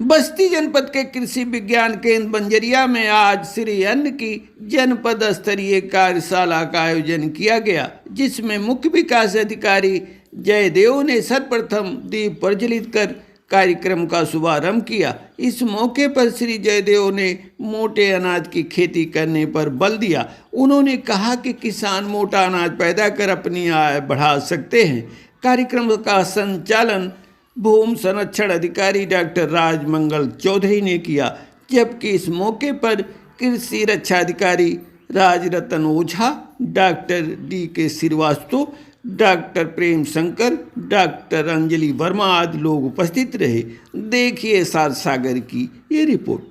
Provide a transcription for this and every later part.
बस्ती जनपद के कृषि विज्ञान केंद्र बंजरिया में आज श्री अन्न की जनपद स्तरीय कार्यशाला का आयोजन किया गया, जिसमें मुख्य विकास अधिकारी जयदेव ने सर्वप्रथम दीप प्रज्वलित कर कार्यक्रम का शुभारंभ किया। इस मौके पर श्री जयदेव ने मोटे अनाज की खेती करने पर बल दिया। उन्होंने कहा कि किसान मोटा अनाज पैदा कर अपनी आय बढ़ा सकते हैं। कार्यक्रम का संचालन भूमि संरक्षण अधिकारी डॉक्टर राजमंगल चौधरी ने किया, जबकि इस मौके पर कृषि रक्षा अधिकारी राजरतन ओझा, doctor DK Srivastava, doctor Prem Shankar, doctor Anjali Verma आदि लोग उपस्थित रहे। देखिए सार सागर की ये रिपोर्ट।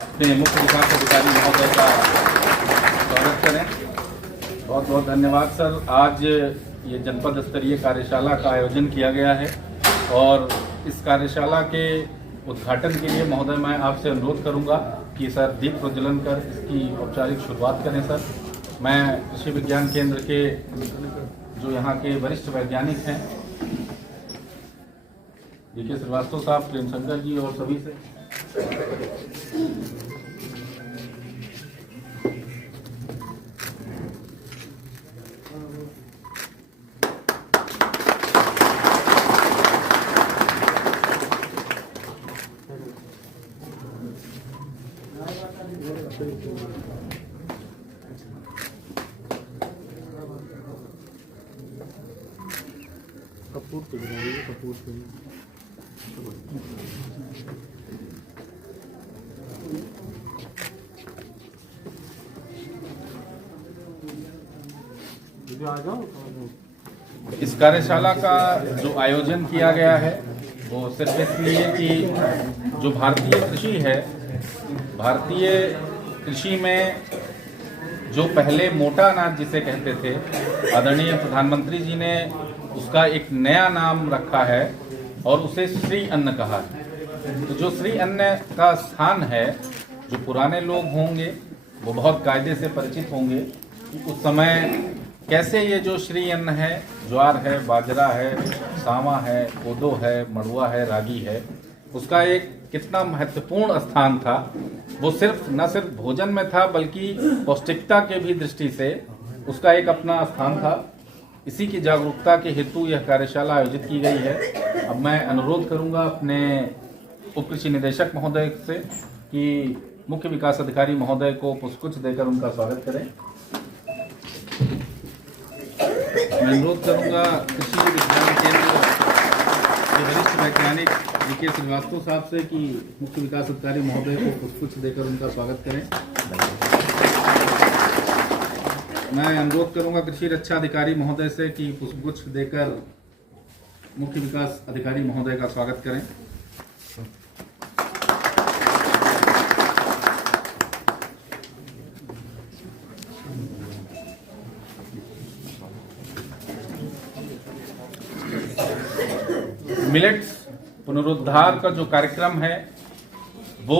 अपने मुख्य विकास अधिकारी महोदय का स्वागत करें। बहुत बहुत धन्यवाद सर। आज ये जनपद स्तरीय कार्यशाला का आयोजन किया गया है और इस कार्यशाला के उद्घाटन के लिए महोदय मैं आपसे अनुरोध करूंगा कि सर दीप प्रज्वलन कर इसकी औपचारिक शुरुआत करें। सर मैं कृषि विज्ञान केंद्र के जो यहाँ के वरिष्ठ वैज्ञानिक हैं DK श्रीवास्तव साहब, प्रेम शंकर जी और सभी से इस कार्यशाला का जो आयोजन किया गया है वो सिर्फ इसलिए कि जो भारतीय कृषि है, भारतीय कृषि में जो पहले मोटा अनाज जिसे कहते थे, आदरणीय प्रधानमंत्री जी ने उसका एक नया नाम रखा है और उसे श्री अन्न कहा है। तो जो श्री अन्न का स्थान है, जो पुराने लोग होंगे वो बहुत कायदे से परिचित होंगे कि उस समय कैसे ये जो श्री अन्न है, ज्वार है, बाजरा है, सावा है, कोदो है, मड़ुआ है, रागी है, उसका एक कितना महत्वपूर्ण स्थान था। वो न सिर्फ भोजन में था बल्कि पौष्टिकता के भी दृष्टि से उसका एक अपना स्थान था। इसी की जागरूकता के हेतु यह कार्यशाला आयोजित की गई है। अब मैं अनुरोध करूंगा अपने उप कृषि निदेशक महोदय से कि मुख्य विकास अधिकारी महोदय को पुष्पगुच्छ देकर उनका स्वागत करें। मैं अनुरोध करूंगा कृषि विज्ञान केंद्र के वरिष्ठ वैज्ञानिक DK श्रीवास्तव साहब से कि मुख्य विकास अधिकारी महोदय को पुष्पगुच्छ देकर उनका स्वागत करें। मैं अनुरोध करूंगा कृषि रक्षा अधिकारी महोदय से कि पुष्पगुच्छ देकर मुख्य विकास अधिकारी महोदय का स्वागत करें। मिलेट्स पुनरुद्धार का जो कार्यक्रम है वो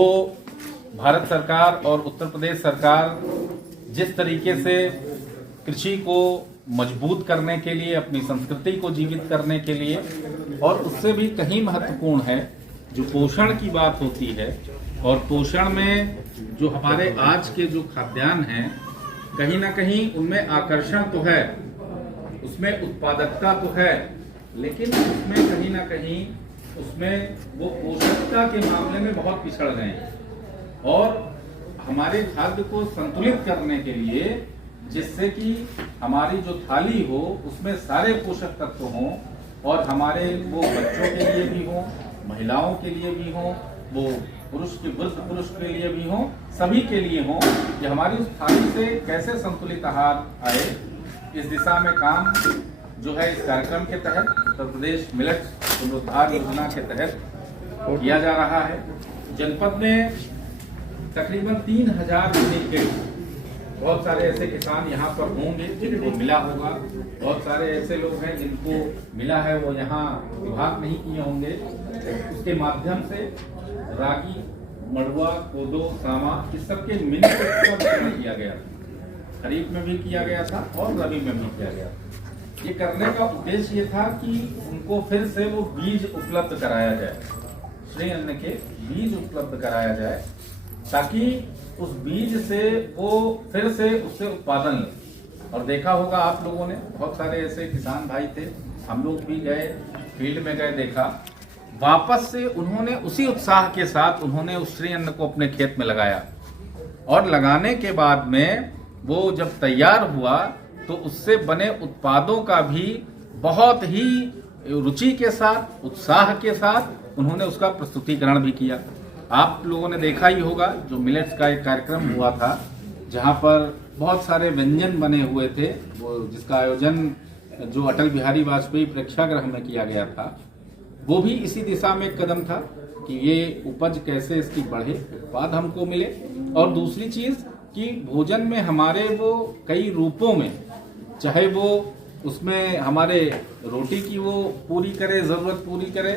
भारत सरकार और उत्तर प्रदेश सरकार जिस तरीके से कृषि को मजबूत करने के लिए, अपनी संस्कृति को जीवित करने के लिए, और उससे भी कहीं महत्वपूर्ण है जो पोषण की बात होती है। और पोषण में जो हमारे आज के जो खाद्यान्न हैं, कहीं ना कहीं उनमें आकर्षण तो है, उसमें उत्पादकता तो है, लेकिन उसमें कहीं ना कहीं उसमें वो पोषकता के मामले में बहुत पिछड़ गए हैं। और हमारे खाद्य को संतुलित करने के लिए, जिससे कि हमारी जो थाली हो उसमें सारे पोषक तत्व हों और हमारे वो बच्चों के लिए भी हों, महिलाओं के लिए भी हों, वो वृद्ध पुरुष के लिए भी हों, सभी के लिए हों, कि हमारी उस थाली से कैसे संतुलित आहार आए, इस दिशा में काम जो है इस कार्यक्रम के तहत उत्तर प्रदेश मिलेट्स पुनरुद्धार योजना के तहत किया जा रहा है। जनपद में तकरीबन 3000 यूनिक किट, बहुत सारे ऐसे किसान यहाँ पर होंगे जिनको मिला होगा, बहुत सारे ऐसे लोग हैं जिनको मिला है वो यहाँ विभाग नहीं किए होंगे। उसके माध्यम से रागी, मड़ुआ, कोदो, सामा, इस सब के मिनी किट का वितरण किया गया था। खरीफ में भी किया गया था और रबी में भी किया गया था। ये करने का उद्देश्य ये था कि उनको फिर से वो बीज उपलब्ध कराया जाए। श्री अन्न के बीज उपलब्ध कराया जाए, ताकि उस बीज से वो फिर से उससे उत्पादन ले। और देखा होगा आप लोगों ने, बहुत सारे ऐसे किसान भाई थे, हम लोग भी गए, फील्ड में गए, देखा, वापस से उन्होंने उसी उत्साह के साथ उन्होंने उस श्री अन्न को अपने खेत में लगाया, और लगाने के बाद में वो जब तैयार हुआ तो उससे बने उत्पादों का भी बहुत ही रुचि के साथ, उत्साह के साथ उन्होंने उसका प्रस्तुतिकरण भी किया। आप लोगों ने देखा ही होगा, जो मिलेट्स का एक कार्यक्रम हुआ था, जहां पर बहुत सारे व्यंजन बने हुए थे, वो जिसका आयोजन जो अटल बिहारी वाजपेयी प्रेक्षागृह में किया गया था, वो भी इसी दिशा में एक कदम था कि ये उपज कैसे इसकी बढ़े, उत्पाद हमको मिले। और दूसरी चीज कि भोजन में हमारे वो कई रूपों में, चाहे वो उसमें हमारे रोटी की वो पूरी करे, जरूरत पूरी करे,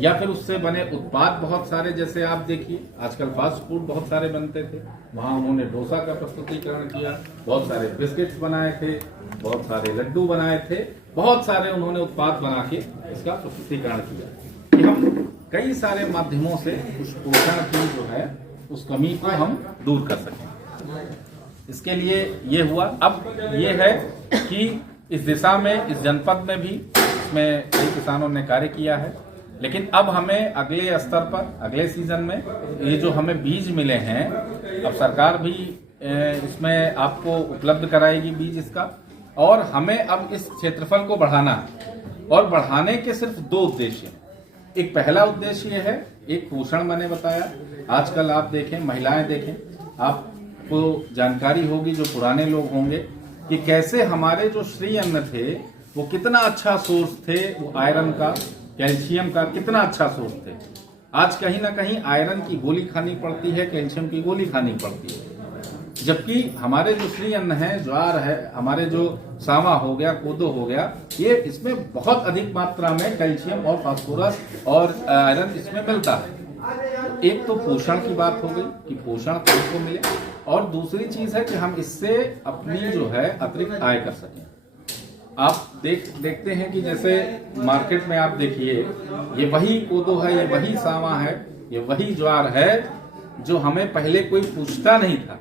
या फिर उससे बने उत्पाद बहुत सारे, जैसे आप देखिए आजकल फास्ट फूड बहुत सारे बनते थे, वहाँ उन्होंने डोसा का प्रस्तुतिकरण किया, बहुत सारे बिस्किट्स बनाए थे, बहुत सारे लड्डू बनाए थे, बहुत सारे उन्होंने उत्पाद बना के इसका प्रस्तुतिकरण किया कि हम कई सारे माध्यमों से उस पोषण की जो है उस कमी को हम दूर कर सकें। इसके लिए ये हुआ। अब ये है कि इस दिशा में, इस जनपद में भी इसमें कई किसानों ने कार्य किया है, लेकिन अब हमें अगले स्तर पर, अगले सीजन में ये जो हमें बीज मिले हैं, अब सरकार भी इसमें आपको उपलब्ध कराएगी बीज इसका, और हमें अब इस क्षेत्रफल को बढ़ाना है। और बढ़ाने के सिर्फ दो उद्देश्य हैं। एक पहला उद्देश्य ये है, एक पोषण मैंने बताया, आजकल आप देखें, महिलाएं देखें, आपको जानकारी होगी, जो पुराने लोग होंगे, कि कैसे हमारे जो श्री अन्न थे वो कितना अच्छा सोर्स थे, वो आयरन का, कैल्शियम का कितना अच्छा सोर्स थे। आज कहीं ना कहीं आयरन की गोली खानी पड़ती है, कैल्शियम की गोली खानी पड़ती है, जबकि हमारे जो श्री अन्न है, ज्वार है, हमारे जो सावा हो गया, कोदो हो गया, ये इसमें बहुत अधिक मात्रा में कैल्शियम और फास्फोरस और आयरन इसमें मिलता है। एक तो पोषण की बात हो गई कि पोषण हमको मिले, और दूसरी चीज है कि हम इससे अपनी जो है अतिरिक्त आय कर सकें। आप देखते हैं कि जैसे मार्केट में आप देखिए, ये वही कोदो है, ये वही सावा है, ये वही ज्वार है, जो हमें पहले कोई पूछता नहीं था।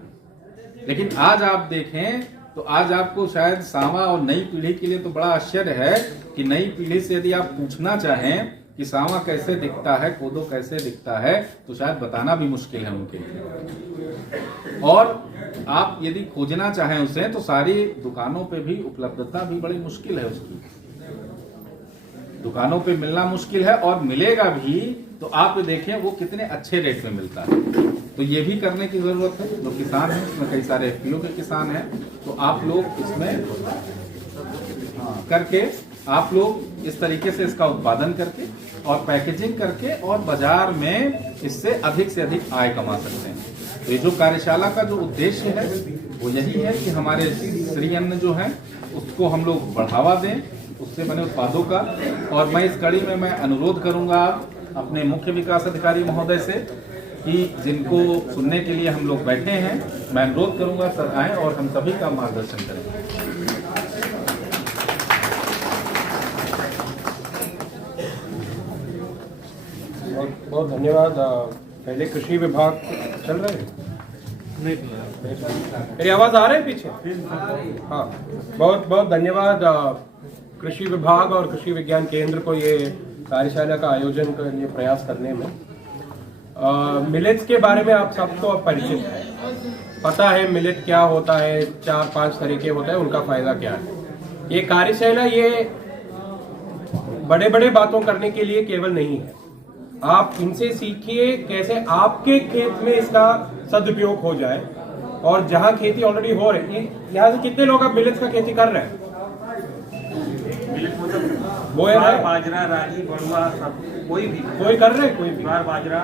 लेकिन आज आप देखें तो आज आपको शायद सावा और नई पीढ़ी के लिए तो बड़ा आश्चर्य है कि नई पीढ़ी से यदि आप पूछना चाहें कि सावा कैसे दिखता है, कोदो कैसे दिखता है, तो शायद बताना भी मुश्किल है उनके लिए। और आप यदि खोजना चाहें उसे, तो सारी दुकानों पे भी उपलब्धता भी बड़ी मुश्किल है उसकी, दुकानों पे मिलना मुश्किल है, और मिलेगा भी तो आप देखें वो कितने अच्छे रेट में मिलता है। तो ये भी करने की जरूरत है। जो किसान हैं, इसमें कई सारे एफपीओ के किसान हैं, तो आप लोग इसमें करके, आप लोग इस तरीके से इसका उत्पादन करके और पैकेजिंग करके और बाजार में इससे अधिक से अधिक आय कमा सकते हैं। तो ये जो कार्यशाला का जो उद्देश्य है वो यही है कि हमारे श्री अन्न जो है उसको हम लोग बढ़ावा दें, उससे बने उत्पादों का। और मैं इस कड़ी में मैं अनुरोध करूंगा अपने मुख्य विकास अधिकारी महोदय से कि जिनको सुनने के लिए हम लोग बैठे हैं, मैं अनुरोध करूंगा सर आए और हम सभी का मार्गदर्शन करें। बहुत बहुत धन्यवाद। पहले कृषि विभाग चल रहे हैं, मेरी आवाज आ रही है पीछे? हाँ, बहुत बहुत धन्यवाद कृषि विभाग और कृषि विज्ञान केंद्र को ये कार्यशाला का आयोजन करने प्रयास करने में। मिलेट्स के बारे में आप सबको परिचित है, पता है मिलेट क्या होता है, 4-5 तरीके होता है, उनका फायदा क्या है। ये कार्यशाला ये बड़े बड़े बातों करने के लिए केवल नहीं है, आप इनसे सीखिए कैसे आपके खेत में इसका सदुपयोग हो जाए। और जहां खेती ऑलरेडी हो रही है, यहाँ से कितने लोग अब मिलेट्स का खेती कर रहे हैं? वो बाजरा, रागी, बड़ुआ, सब कोई कर रहे हैं? कोई भी बाजरा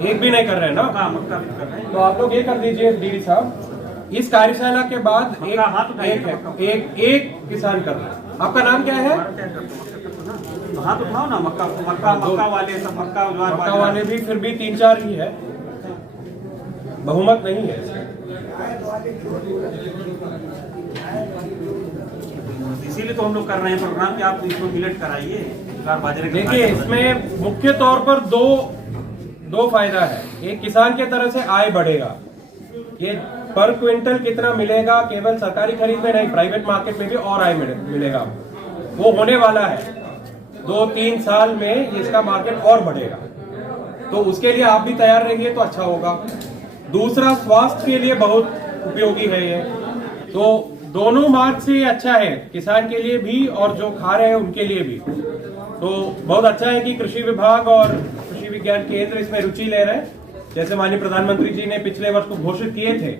एक भी नहीं कर रहे हैं ना? मक्का भी कर रहे हैं। तो आप लोग ये कर दीजिए डीडी साहब, इस कार्यशाला के बाद एक किसान कर रहा है। आपका नाम क्या है? हाथ उठाओ ना। मक्का वाले सब, मक्का वाले भी फिर भी 3-4 ही है, बहुमत नहीं है। इसीलिए तो हम लोग कर रहे हैं प्रोग्राम कि आप इसको मिलेट कराइए, बाजरे। देखिए, इसमें मुख्य तौर पर 2 दो फायदा है। एक, किसान के तरफ से आय बढ़ेगा। ये पर क्विंटल कितना मिलेगा केवल सरकारी खरीद में नहीं, प्राइवेट मार्केट में भी और आय मिलेगा। वो होने वाला है 2-3 साल में, इसका मार्केट और बढ़ेगा। तो उसके लिए आप भी तैयार रहिए तो अच्छा होगा। दूसरा, स्वास्थ्य के लिए बहुत उपयोगी है ये। तो दोनों मार्ग से अच्छा है, किसान के लिए भी और जो खा रहे हैं उनके लिए भी। तो बहुत अच्छा है कि कृषि विभाग और कृषि विज्ञान केंद्र इसमें रुचि ले रहे हैं। जैसे माननीय प्रधानमंत्री जी ने पिछले वर्ष को घोषित किए थे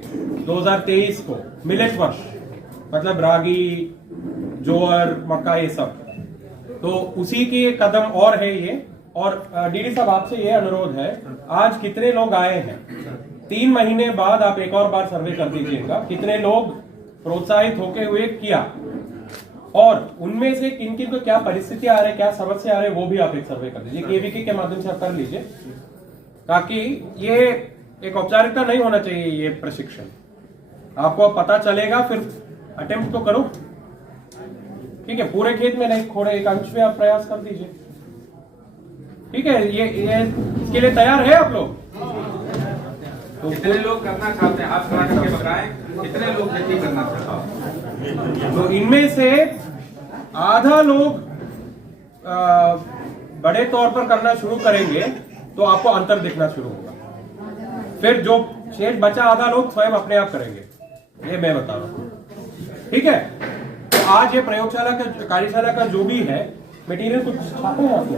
2023 को मिलेट वर्ष, मतलब रागी, ज्वार, मक्का, ये सब। तो उसी के कदम और है ये। और डीडी साहब, आपसे ये अनुरोध है, आज कितने लोग आए हैं, 3 महीने बाद आप एक और बार सर्वे कर दीजिएगा कितने लोग प्रोत्साहित होके हुए किया, और उनमें से किन किन को क्या परिस्थिति आ रही है, क्या समस्या आ रही है, वो भी आप एक सर्वे कर दीजिए। केवीके के माध्यम से आप कर लीजिए, ताकि ये एक औपचारिकता नहीं होना चाहिए। ये प्रशिक्षण आपको अब पता चलेगा, फिर अटेम्प्ट तो करो, ठीक है। पूरे खेत में नहीं, थोड़े एक अंश में आप प्रयास कर दीजिए, ठीक है। ये इसके लिए तैयार है आप लोग? तो कितने लोग करना चाहते हैं, आप करा करके बताएं, कितने लोग खेती करना चाहते हैं? तो इनमें से आधा लोग बड़े तौर पर करना शुरू करेंगे तो आपको अंतर दिखना शुरू होगा। फिर जो शेष बचा आधा लोग स्वयं अपने आप करेंगे, ये मैं बता रहा हूँ, ठीक है। तो आज ये प्रयोगशाला का, कार्यशाला का जो भी है मटेरियल, कुछ छापे हैं आपने?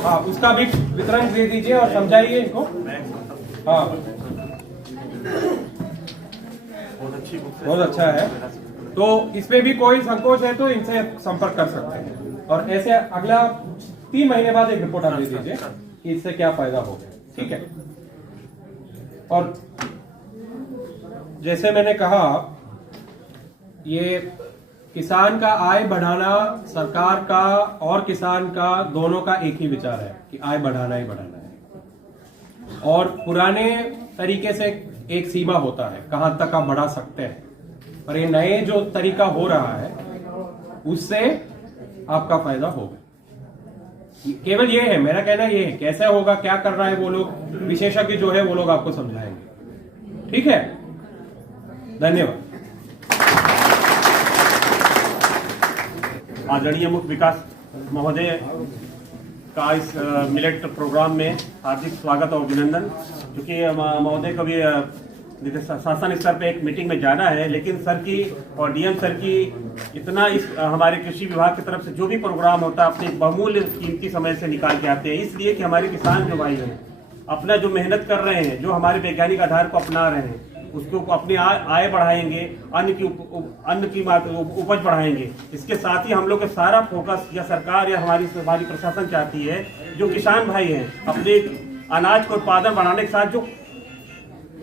हाँ, उसका भी वितरण दे दीजिए और समझाइए इनको। हाँ, बहुत अच्छा है। तो इसमें भी कोई संकोच है तो इनसे संपर्क कर सकते हैं। और ऐसे अगला 3 महीने बाद एक रिपोर्ट आप दे दीजिए कि इससे क्या फायदा हो गया, ठीक है। और जैसे मैंने कहा, ये किसान का आय बढ़ाना सरकार का और किसान का दोनों का एक ही विचार है कि आय बढ़ाना ही बढ़ाना है। और पुराने तरीके से एक सीमा होता है कहां तक आप बढ़ा सकते हैं, पर ये नए जो तरीका हो रहा है उससे आपका फायदा होगा। केवल ये है, मेरा कहना ये है, कैसे होगा, क्या कर रहा है, वो लोग विशेषज्ञ जो है वो लोग आपको समझाएंगे, ठीक है। धन्यवाद। आदरणीय मुख्य विकास महोदय का इस मिलेट प्रोग्राम में हार्दिक स्वागत और अभिनंदन। क्योंकि महोदय को भी शासन स्तर पे एक मीटिंग में जाना है, लेकिन सर की और डीएम सर की इतना इस हमारे कृषि विभाग की तरफ से जो भी प्रोग्राम होता है अपने बहुमूल्य कीमती समय से निकाल के आते हैं, इसलिए कि हमारे किसान जो भाई हैं अपना जो मेहनत कर रहे हैं, जो हमारे वैज्ञानिक आधार को अपना रहे हैं, उसको अपनी आय बढ़ाएंगे, अन्न की उपज बढ़ाएंगे। इसके साथ ही हम लोग का सारा फोकस या सरकार या हमारी प्रशासन चाहती है जो किसान भाई हैं अपने अनाज को उत्पादन बढ़ाने के साथ जो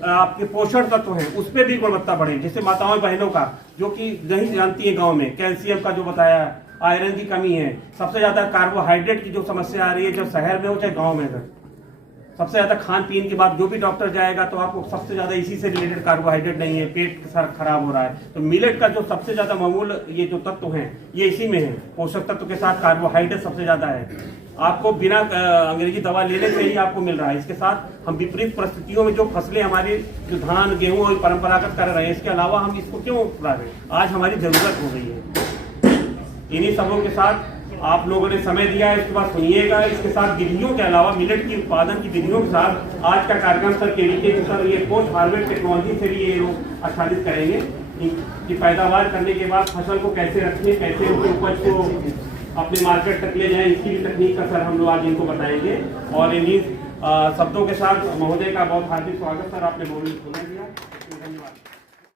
आपके पोषण तत्व हैं उस पर भी गुणवत्ता बढ़े। जैसे माताओं बहनों का जो कि नहीं जानती है, गांव में कैल्शियम का जो बताया, आयरन की कमी है, सबसे ज्यादा कार्बोहाइड्रेट की जो समस्या आ रही है, जो शहर में हो चाहे गाँव में, सबसे ज्यादा खान पीन के बाद जो भी डॉक्टर जाएगा तो आपको सबसे ज्यादा इसी से रिलेटेड कार्बोहाइड्रेट नहीं है, पेट खराब हो रहा है। तो मिलेट का जो सबसे ज्यादा मामूल ये जो तत्व हैं ये इसी में है, पोषक तत्व के साथ कार्बोहाइड्रेट सबसे ज्यादा है। आपको बिना अंग्रेजी दवा लेने से ही आपको मिल रहा है। इसके साथ हम विपरीत परिस्थितियों में जो फसलें हमारी जो धान गेहूं और परंपरागत कर रहे हैं, इसके अलावा हम इसको क्यों उड़ा रहे हैं, आज हमारी जरूरत हो गई है। इन्हीं सबों के साथ आप लोगों ने समय दिया है, इसके बाद सुनिएगा। इसके साथ विधियों के अलावा मिलेट की उत्पादन की विधियों के साथ आज का कार्यक्रम सर केवीके सर ये पोस्ट हार्वेस्ट टेक्नोलॉजी से भी ये लोग आच्छादित करेंगे कि पैदावार करने के बाद फसल को कैसे रखें, कैसे उनके उपज को अपने मार्केट तक ले जाएं, इसकी भी तकनीक का सर हम लोग आज इनको बताएंगे। और इन्हीं शब्दों के साथ महोदय का बहुत हार्दिक स्वागत सर, आपने बोलने सुना दिया, धन्यवाद।